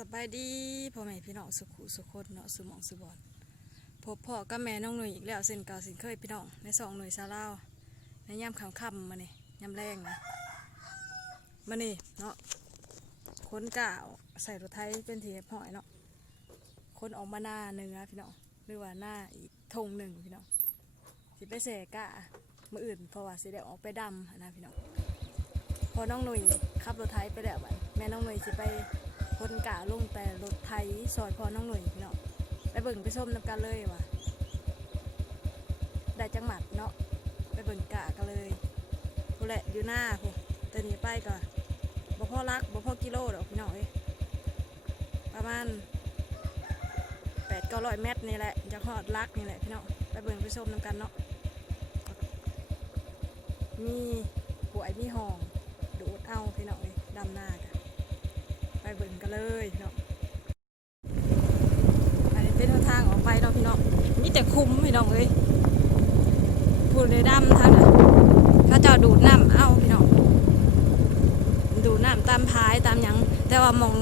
สบายดีพ่อแม่พี่น้องสุขุสุขคนเนาะสุมองสุบอนพบพ่อกับแม่น้องหนุ่ยอีกแล้วเส้นเก่าส้นเคยพี่น้องในสองหน่วยซาลาวในย่ำคำคำมาเนี่ยย่ำแรงนะมาเนี่เนาะคนกล่าวใส่รถไทยเป็นทีหอยเนาะคนออกมาหน้าหนึ่งนะพี่น้องหรือว่าหน้าอีกธงหนึ่งพี่น้องสิไปเสกะมืออื่นเพราะว่าสิได้ออกไปดำนะพี่น้องพอน้องหนุ่ยขับรถไถไปแล้วแม่น้องหนุ่ยสิไป คนกะลงแต่รถไถซอยพอน้องหนุ่ยเนาะไปเบิ่งไปส้มนำกันเลยว่ะได้จังหมัดเนาะไปเบิ่งกะกันเลยพูแหละอยู่หน้าพูแต่นี้ไปก่อนบ่พ่อรักบ่พ่อกิโลดอกพี่น้องเอ้ยประมาณแปดเก้าร้อยเมตรนี่แหละจะหอดรักนี่แหละพี่น้องไปเบิ่งไปส้มนำกันเนาะมีหวยมีห้องดูดเอาพี่น้องเลยดำหน้า เบิ่งกันเลยพี่น้องอันนี้เป็นทางออกไปเนาะพี่น้องมีแต่คุ้มพี่น้องเลยพูดเลยดำท่านน่ะเขาเจ้าดูดน้ำเอ้าพี่น้องดูดน้ำตามพายตามหยังแต่ว่ามอง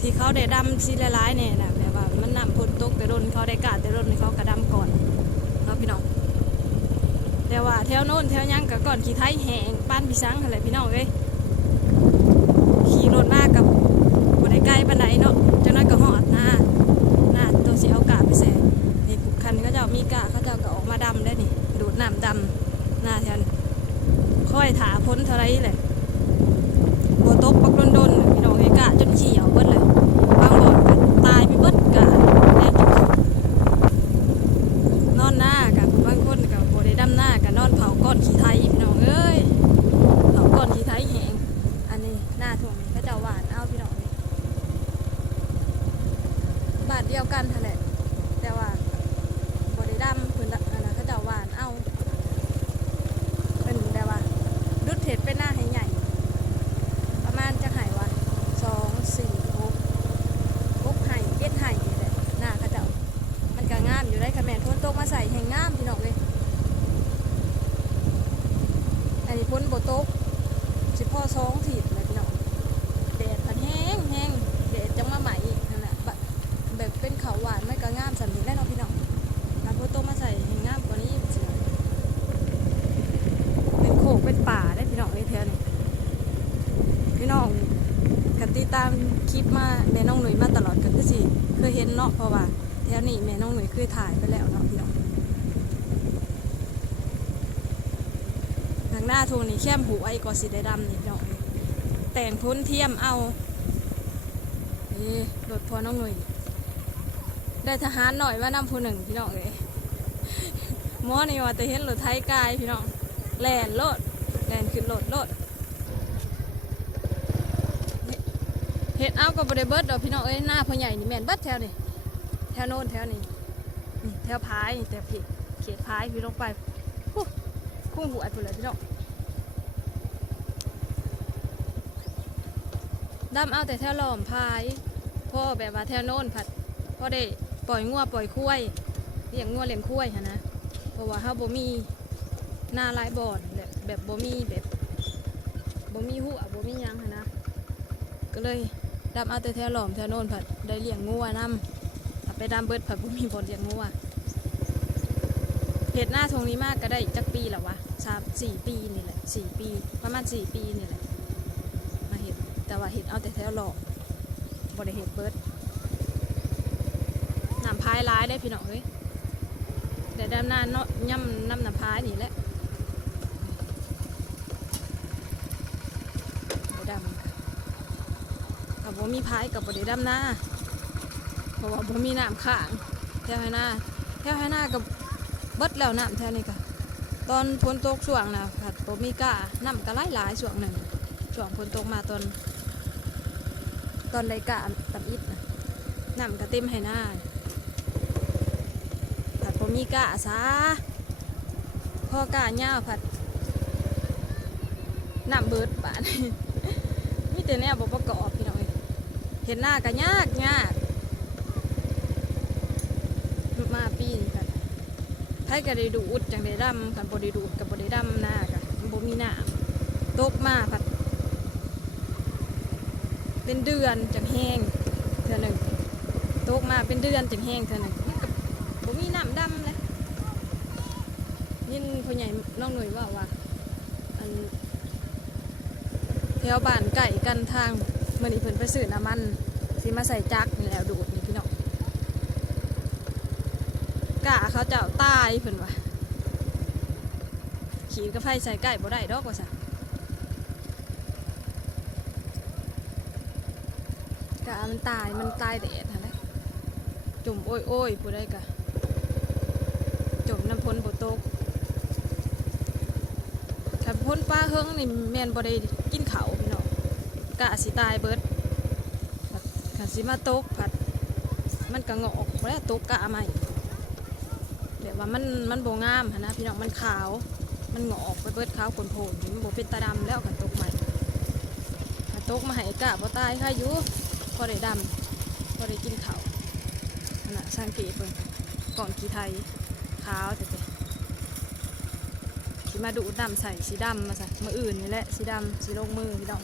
ที่เขาได้ดำซีร้ายๆเนี่ยนะแบบว่ามันน้ำพ้นตกแต่รนเขาได้กาดแต่รนเขากระดำก่อนเนาะพี่น้องแต่ว่าแถวโน้นแถวยังกับก่อนขี่ไทยแหงป้านพี่สังอะไรพี่น้องเอ้ยขี่รถมากกับ บนใกล้ปันไดเนาะจังนั้นก็หอดหน้าหน้าตัวสีเอากาไปแสนี่คันก็จะมีกาเขาจะก็ออกมาดำได้นี่ ดูดน้ำดำหน้าแทนค่อยถาพ้นเท่าไรเลยโบตกปักโดนๆพี่น้องไอ้กะจนเฉียวเบิดเลยบางบ่อนก็ตายไปเบิดกะแน่จุก นอนหน้ากับบางคนกับโบได้ดำหน้ากับนอนเผาก้อนขี้ไทยพี่น้องเอ้ยเผาก้อนขี้ไทยแหงอันนี้หน้าถ่วงนี้ก็จะหวานเอาพี่น้องนี่บาทเดียวกันนั่นแหละแต่ว่าโบได้ดำพื้นละอันนั้นก็จะหวานเอาเป็นแต่ว่าดุดเห็ดเป็นหน้าให้ใหญ่ ประมาณจะหายวะสองสี่หกหกไห่เจ็ดไห่นี่แหละหน้าเขาเจะ มันก็งามอยู่ได้คะแนนพ้นตกมาใส่แห่งงามพี่น้องเลยอันนี้พ้นโบตกสิพ่อสองถีบเลยพี่น้องแดดพันแห้งแห้งแดดจังมาใหม่อีกนั่นแหละแบบแบบเป็นเขาวหวานไม่ก็งามสันนี้ได้เนาะพี่น้องถ้าพ้นตกมาใส่แห่งงามกว่านี้สิเป็นโขกเป็นป่าได้พี่น้องเลยแถวนี้พี่น้องกันติดตามคลิปมาแม่น้องหนุ่ยมาตลอดก็คือสิ เนาะเพราะว่าแถวนี้แม่น้องหนุ่ยเคยถ่ายไปแล้วเนาะพี่น้องทางหน้าทงนี่แค่มหูไอ้กอสีได้ดำนี่พี่น้องแต่งพ้นเทียมเอานี่รถพอน้องหนุ่ยได้ทหารหน่อยว่านำผู้หนึ่งพี่น้องเลยมอนี่ว่าแต่เห็นรถไทยกายพี่น้องแลนโลดแลนขึ้นรถโลดเห็ดเอากับบริเบิร์ดดอกพี่น้องเอ้ยหน้าพ่อใหญ่นี่แม่นบิดแถวนี่ แถวโน้นแถวนี้นี่แถวพายแต่ผิดเขตพายพี่ลงไปฮู้คุ้งหัวไปเลยพี่น้องดำเอาแต่แถวหลอมพายพ่อแบบว่าแถวโน้นผัดพ่อได้ปล่อยงัวปล่อยคุ้ยเลี้ยงงัวเลี้ยงคุ้ยฮะนะเพราะว่าเฮาบ่มีหน้าหลายบ่อนแบบแบบบ่มีแบบบ่มีหัวบ่มียังฮะนะก็เลยดำเอาแต่แถวหลอมแถวโน้นผัดได้เลี้ยงงัวนำถ้า ดามเบิดผักบุมีบอลเลี้ยงงัวเห็ดหน้าทงนี้มากก็ได้จักปีแล้วะสามสี่ปีนี่แหละสี่ปี ประมาณสี่ปีนี่แหละ มาเห็ดแต่ว่าเห็ดเอาแต่แถวหลอกบริเห็ดเบิดน้ำพายร้ายได้พี่น้องเอ้ยแต่ด้านหน้าเนาะย่ำน้ำน้ำพายนี่แหละดำกับบ่มีพายกับบริดำหน้า ราะว่าบ่มีน้ำข้างแถวให้หน้าแถวให้หน้ากับเบิดแล้วน้ำแถวนี้ก็ตอนฝนตกช่วงนะผัดบ่มีก้าน้ำก็ไหลหลายช่วงหนึ่งช่วงฝนตกมาตอน ตอนไรกะตับอิดนะน้ำก็เต็มให้หน้าผัดบ่มีก้าซะพอก้าย่าผัดน้ำเบิดบาดมีแต่แนวบ่ประกอบพี่น้องเอ้ยเห็นหน้าก็ยากยาก มาปีนี่ค่ะ ไทยก็ได้ดูดจังได้ดำกันบ่ได้ดูดกับบ่ได้ดำหน้าค่ะบ่มีหน้ำตกมาผัดเป็นเดือนจังแห้งเดือนตกมาเป็นเดือนจึงแห้งเท่านั้นมันก็บ่มีน้ำดำเลยยินพ่อใหญ่น้องหนุ่ยว่าว่าอันแถวบ้านไก่กันทางเมื่อนี้เพิ่นไปซื้อน้ำมันสิมาใส่จักรนี่แล้วดูดนี่พี่น้อง กะเขาเจ้าตายเพิ่นว่าขี่กระไฟใส่ไก่บ่ได้ดอกว่าซะกะมันตายมันตายแดดหั่นแหละจมโอ้ยโอ้ยผู้ใดกะจุ่มน้ำพ้นบ่ตกถ้าพ้นป้าเฮิงนี่แม่นบ่ได้กินเขาพี่น้องกะสิตายเบิดคันสิมาตกผัดมันก็งอกบ่แล้วตกกะใหม่ เดี๋ยวว่ามันมันโบ่งามนะพี่น้องมันขาว มันงอกไปเบิดขาวโผล่มันโบเป็นตาดำแล้วกันตกใหม่ถ้าตกมาให้กะบ่ตายค่ะอยู่พอได้ดำพอได้กินขาวนั่นน่ะสังเกตเบิ่งก่อนขี้ไทยขาวแต่แต่สิมาดูดำใส่สีดำมาซะมืออื่นนี่แหละสีดำสีลงมือพี่น้อง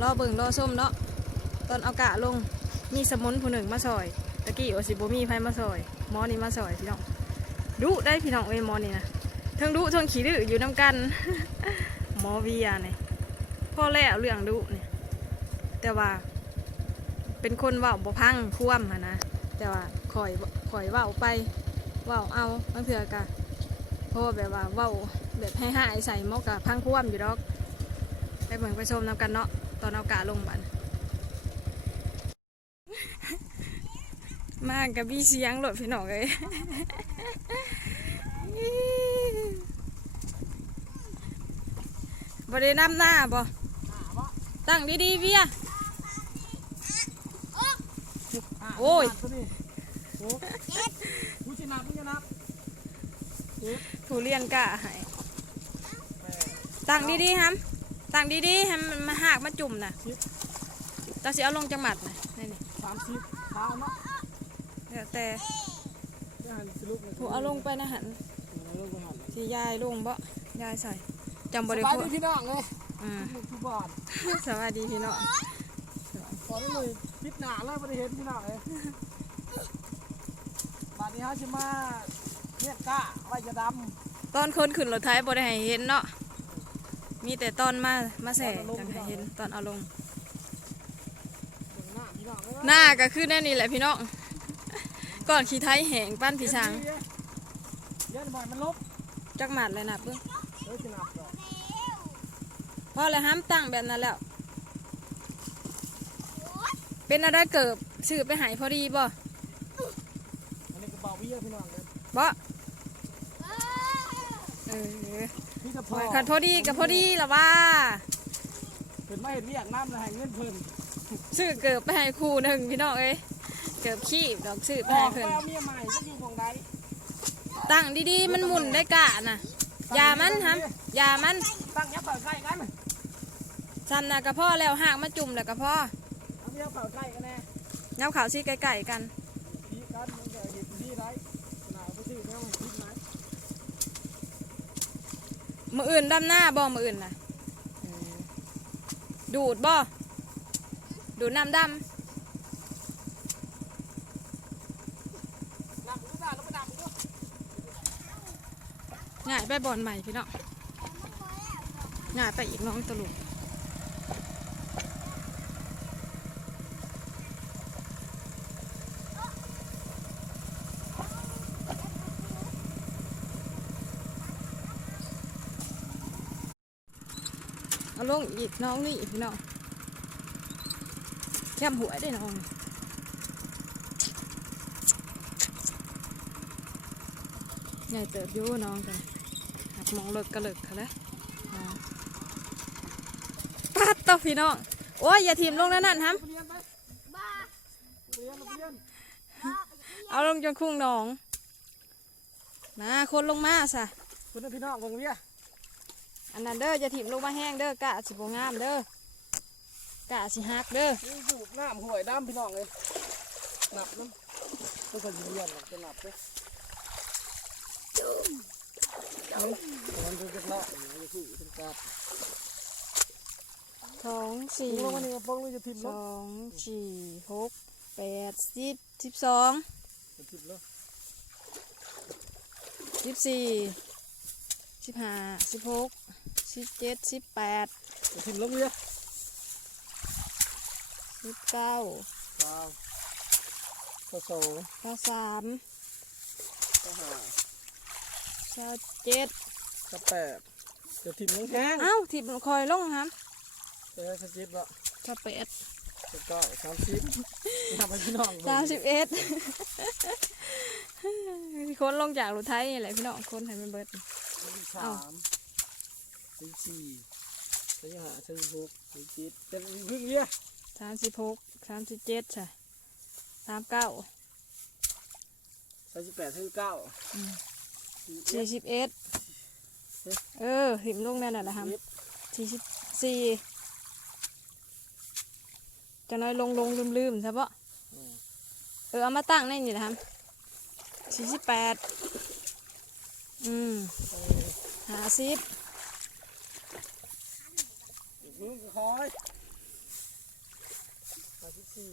รอเบิ่งรอส้มเนาะตอนเอากะลงมีสมุนผู้หนึ่งมาซอยตะกี้โอสิบมีไผมาซอย มอนี่มาซอยพี่น้องดุได้พี่น้องเอ้ยมอนี่นะเทิงดุเทิงขี้ดื้ออยู่น้ำกัน หมอเวียเนี่ยพ่อแล้วเรื่องดุเนี่ยแต่ว่า เป็นคนว่าบ่พังคว่ำนะแต่ว่าคอยคอยว้าไปว้าเอาบางเถื่อกะเพราะว่าแบบว่าว้าแบบให้หายใส่มอกะพังคว่ำอยู่ดอกไปเบิ่งไปชมนำกันเนาะตอนเอากะลงบัน มากกับพี่เสียงโหลดพี่น้องเลยบริน้ำหน้าบ่ตั้งดีๆเวียโอ้ยโอ้กูจะนับมึงจะนับทุเรียนกะใหายตั้งดีๆฮัมตั้งดีๆให้มันมาหากมาจุ่มน่ะตาสิเอาลงจังหมัดน่ะนี่นี่สามสิบเท้าเนาะ เดี๋ยวแต่จะหันสิลูกผูเอาลงไปนะหันเอาลงไปหันสิยายลงบ่ยายใส่จำบสริบายโภดีคพี่น้องเลยอืมลูกทุกบ้านสวัสดีพี่น้องขอได้เลยพิษหนาเลยไม่ได้เห็นพี่น้องเลยบาดนี้ฮะชิมาเนี่ยกะไว้จะดตอนคนขึ้นรถไถบ่ได้ให้เห็นเนาะมีแต่ตอนมามาแส่จังให้เห็นตอนเอาลงำหน้าพี่น้องเลยหน้าก็คือแน่นี่แหละพี่น้อง ก่อนขี่ไทยแหงปั้นผีสังเย็นบ่อยมันลบจักหมัดเลยนะเพิ่งเฮ้ยจะนับดอกพอแล้วห้ามตั้งแบบนั้นแล้ว เป็นอะไรเกิบสื่อไปใหายพอดีบ่อันนี้ก็เบาเบี้ยพี่น้องเลยบ่เออพี่จะพอคันพอดีกับพอดีละว่าเห็นไม่เห็นเรียกน้ำเลยให้เงินเพิ่นสื่อเกิบไปให้ครูหนึ่งพี่น้องเอ้ย เกิบขี้ดอกสื่อไปออให้กไปเพิ่นเอาเมียใหม่ก็อยู่ของใดตั้งดีๆ มันหมุนได้กะน่ะอย่ามันฮัมอย่ามันตั้งยับเป่าใกล้กันซ้ำนะกระพ่อแล้วหากมาจุ่มแล้วกระพ่อเอาเมียเป่าใกล้กันแน่เงาขาวซีไก่ๆกันดีกันมึงจะเห็นดีไรหนาวก็ชื่อแม่มันคิดไหมมืออื่นดำหน้าบ่มืออื่นน่ะดูดบ่ดูดน้ำดน้ำมึงก็ได้แล้วไปดำมึงด้วยำง่ายบอลใหม่พี่น้องงายไปอีกน้องตลุกเอาลงอีกน้องนี่อีกพี่น้องแคมหัวได้น้องใหญ่เติบยู่น้องกัน มองเลิกกระเลิกค่ะแล้วอ่าปัดต่อพี่น้อง โอ้ยอย่าทีมลงนั่นนั่นฮัมไปเรียนไปไปเรียนไปเรียนเอาลงจนคุ้งหนอง มาคนลงมาซะคุณพี่น้องของเรียนอันนั้นเด้ออย่าทีมลงมาแห้งเด้อกะสิบงามเด้อกะสิฮักเด้อนี่สูบน้ำห่วยดำพี่น้องเลยหนับน้ำก็จะเรียนจะหนับเลย มันจะจะละอย่างนี้คือเป็นกาดสองสี่ลงมาหนึ่งกระป๋องเลยจะทิมสองสี่หกแปดสิบสิบสองจะทิมแล้วสิบสี่สิบห้าสิบหกสิบเจ็ดสิบแปดจะทิมแล้วเนี่ยสิบเก้าเก้าเก้าสองเก้าสามเก้าห้า เก้าเจ็ดเก้าแปดจะทิมน้องแห้งเอ้าทิบคอยลงครับจะได้สจิบละเก้าแปดเก้าเก้าสามสิบทำให้พี่น้องสามสิบเอ็ดคนลงจากรถไทยนี่แหละพี่น้องคนให้มันเบิดสิบสามสิบสี่สิบห้าสิบหกสิบเจ็ดจะพึ่งเนี่ยสามสิบหกสามสิบเจ็ดใช่สามเก้าสามสิบแปดสิบเก้า สี่สิบเอ็ดเออหิมลงนั่นแหละครับสี่สิบสี่จะน้อยลงลงลืมลืมใช่ปะเออเอามาตั้งในนี่แหละครับสี่สิบแปดอืมห้าสิบมึงคอยสามสิบสี่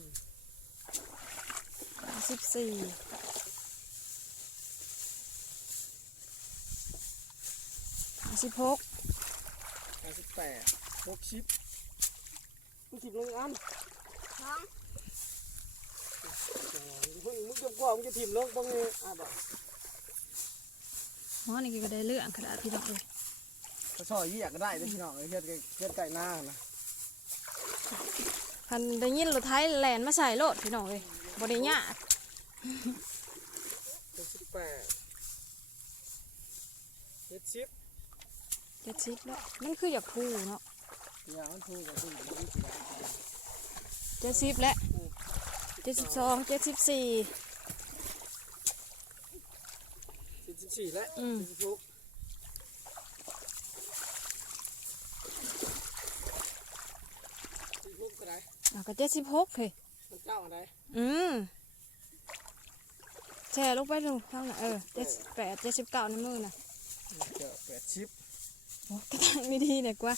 ห้าสิบสี่ห้า สิบหกสามสิบแปดหกสิบมึงทิมลงอันมึงมึงจะกว่ามึงจะทิมลงบ้างไงอะบอกอ๋อนี่ก็ได้เรื่องขนาดพี่น้องเลยกระสอยยี่อยากก็ได้เลยพี่น้องเอ้ยเฮ็ดไก่เฮ็ดไก่หน้านะคันได้ยินรถไทยแลนมาใส่รถพี่น้องเลยบริญญากหกสิบแปดเจ็ดสิบ เจ็ดสิบแล้วมันคืออยากพูเนาะอย่างมันถูกกับถูกยี่สิบเจ็ดสิบแล้วเจ็ดสิบสองเจ็ดสิบสี่เจ็ดสิบสี่แล้วอืมเจ็ดสิบหกเจ็ดสิบหกก็ได้อะก็เจ็ดสิบหกเฮ้ยมันเจ้าอะไรอืมแชร์ลงไปดูข้างหน้าเออเจ็ดแปดเจ็ดสิบเก้าในมือน่ะเจ้าแปดสิบ โอ้กระทั่งไม่ดีเนี่ยกว่า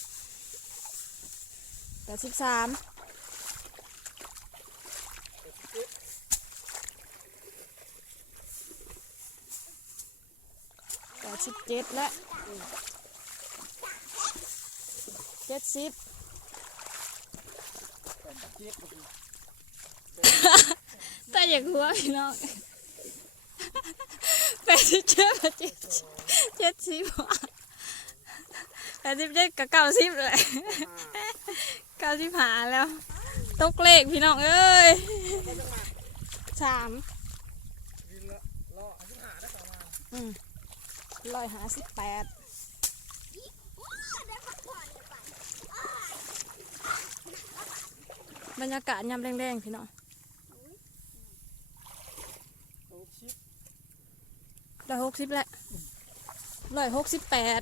แปดสิบสามแปดสิบเจ็ดแล้วเจ็ดสิบแปดสิบเจ็ดก็คือแต่อยางหัวพี่น้องแปดสิบเจ็ดแปดสิบเจ็ดสิบ แปดสิบเจ็ดกับเก้าสิบเลยเก้าสิบหาแล้ว ตกเลขพี่น้องเอ้ยสามดินละรออาทิตย์หาได้สองมาอืมร้อยหาสิบแปดบรรยากาศยามแรงๆพี่น้องหกสิบร้อยหกสิบแหละร้อยหกสิบแปด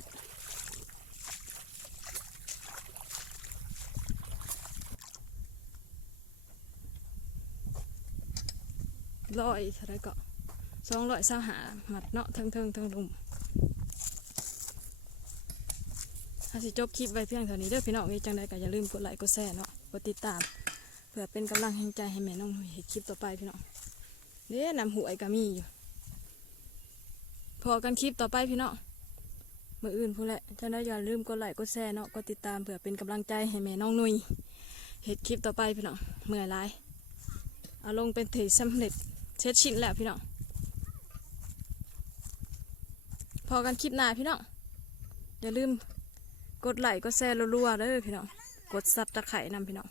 ร้อยเท่าไรก็สองร้อยสาหาหมัดเนาะเทิงเทิงเทิงลุมถ้าสิจบคลิปไว้เพียงเท่านี้เด้อพี่น้องมีจังใดก็อย่าลืมกดไลค์กดแชร์เนาะกดติดตาม เพื่อเป็นกำลังแห่งใจให้แม่น้องหนุ่ยเห็นคลิปต่อไปพี่น้องเด้นำหวยก็มีอยู่พอกันคลิปต่อไปพี่น้องมืออื่นพูดแหละจะได้อย่าลืมกดไลค์กดแชร์เนาะกดติดตามเพื่อเป็นกำลังใจให้แม่น้องนุยเห็ดคลิปต่อไปพี่น้องเมื่อยไรเอาลงเป็นถือสำเร็จ เช็ดชิ้นแล้วพี่น้อง พอกันคลิปหน้าพี่น้อง อย่าลืมกดไลค์กดแชร์รัวๆเด้อพี่น้อง กดซับตะไคร่นำพี่น้อง